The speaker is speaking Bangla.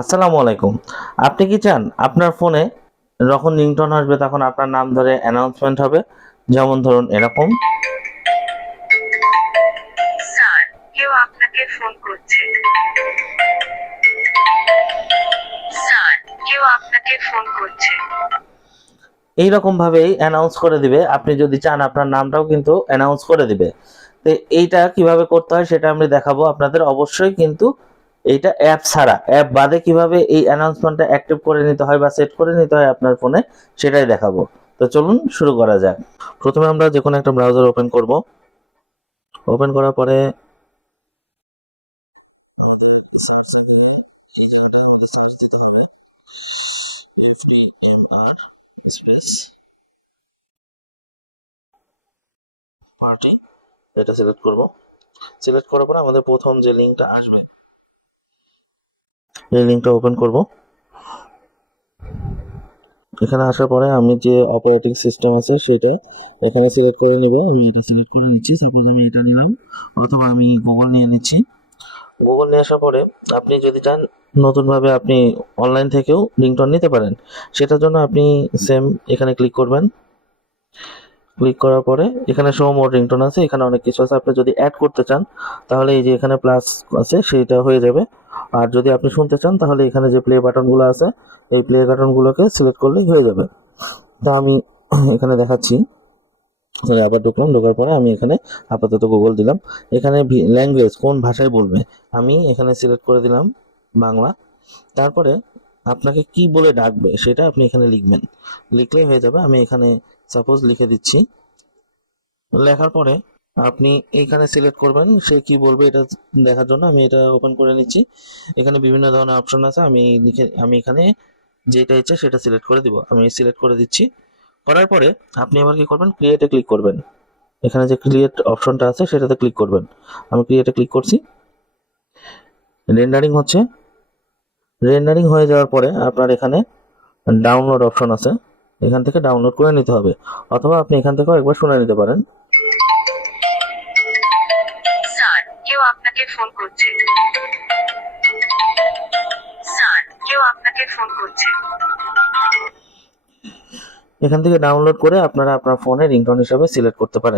আসসালামু আলাইকুম। আপনি কি চান আপনার ফোনে যখন রিংটোন আসবে তখন আপনার নাম ধরে অ্যানাউন্সমেন্ট হবে? যেমন ধরুন এরকম। স্যার, কেউ আপনাকে ফোন করছে। স্যার, কেউ আপনাকে ফোন করছে। এইরকম ভাবেই অ্যানাউন্স করে দিবে। আপনি যদি চান আপনার নামটাও কিন্তু অ্যানাউন্স করে দিবে। তো এইটা কিভাবে করতে হয় সেটা আমি দেখাবো আপনাদের। অবশ্যই কিন্তু এইটা অ্যাপ ছাড়া, অ্যাপ বাদে কিভাবে এই অ্যানাউন্সমেন্টটা অ্যাক্টিভ করে নিতে হয় বা সেট করে নিতে হয় আপনার ফোনে সেটাই দেখাবো। তো চলুন শুরু করা যাক। প্রথমে আমরা যেকোনো একটা ব্রাউজার ওপেন করব। ওপেন করার পরে FDMR স্পেস পার্টি এটা সিলেক্ট করব। সিলেক্ট করার পরে আমাদের প্রথম যে লিঙ্কটা আসবে এই লিঙ্কটা ওপেন করব। এখানে আসার পরে আমি যে অপারেটিং সিস্টেম আছে সেটা এখানে সিলেক্ট করে নিব। আমি এটা সিলেক্ট করে নিচ্ছি। সাপোজ আমি এটা নিলাম, অথবা আমি গুগল নিয়ে নিচ্ছি। গুগল নিয়ে আসার পরে আপনি যদি চান নতুনভাবে আপনি অনলাইন থেকেও রিংটোন নিতে পারেন। সেটার জন্য আপনি সেম এখানে ক্লিক করবেন। ক্লিক করার পরে এখানে শো মোর রিংটোন আছে, এখানে অনেক কিছু আছে। আপনি যদি অ্যাড করতে চান তাহলে এই যে এখানে প্লাস আছে সেইটা হয়ে যাবে। আর যদি আপনি শুনতে চান তাহলে এখানে যে প্লে বাটনগুলো আছে এই প্লে বাটনগুলোকে সিলেক্ট করলেই হয়ে যাবে। তো আমি এখানে দেখাচ্ছি। তাহলে আবার ঢুকলাম, ঢোকার পরে আমি এখানে আপাতত গুগল দিলাম। এখানে ল্যাঙ্গুয়েজ কোন ভাষায় বলবে আমি এখানে সিলেক্ট করে দিলাম বাংলা। তারপরে আপনাকে কি বলে ডাকবে সেটা আপনি এখানে লিখবেন, লিখলেই হয়ে যাবে। আমি এখানে সাপোজ লিখে দিচ্ছি। লেখার পরে আপনি এইখানে সিলেক্ট করবেন সে কি বলবে এটা দেখার জন্য। আমি এটা ওপেন করে নিচ্ছি। এখানে বিভিন্ন ধরনের অপশন আছে। আমি এখানে যেটা ইচ্ছা সেটা সিলেক্ট করে দিব। আমি সিলেক্ট করে দিচ্ছি। করার পরে আপনি এবার কি করবেন, ক্রিয়েটে ক্লিক করবেন। এখানে যে ক্রিয়েট অপশনটা আছে সেটাতে ক্লিক করবেন। আমি ক্রিয়েটে ক্লিক করছি। রেন্ডারিং হচ্ছে। রেন্ডারিং হয়ে যাওয়ার পরে আপনার এখানে ডাউনলোড অপশন আছে, এখান থেকে ডাউনলোড করে নিতে হবে, অথবা আপনি এখান থেকেও একবার শুনে নিতে পারেন। স্যার, কেউ আপনাকে ফোন করছে। স্যার, কেউ আপনাকে ফোন করছে। এখান থেকে ডাউনলোড করে আপনারা আপনার ফোনে রিংটোন হিসাবে সিলেক্ট করতে পারেন।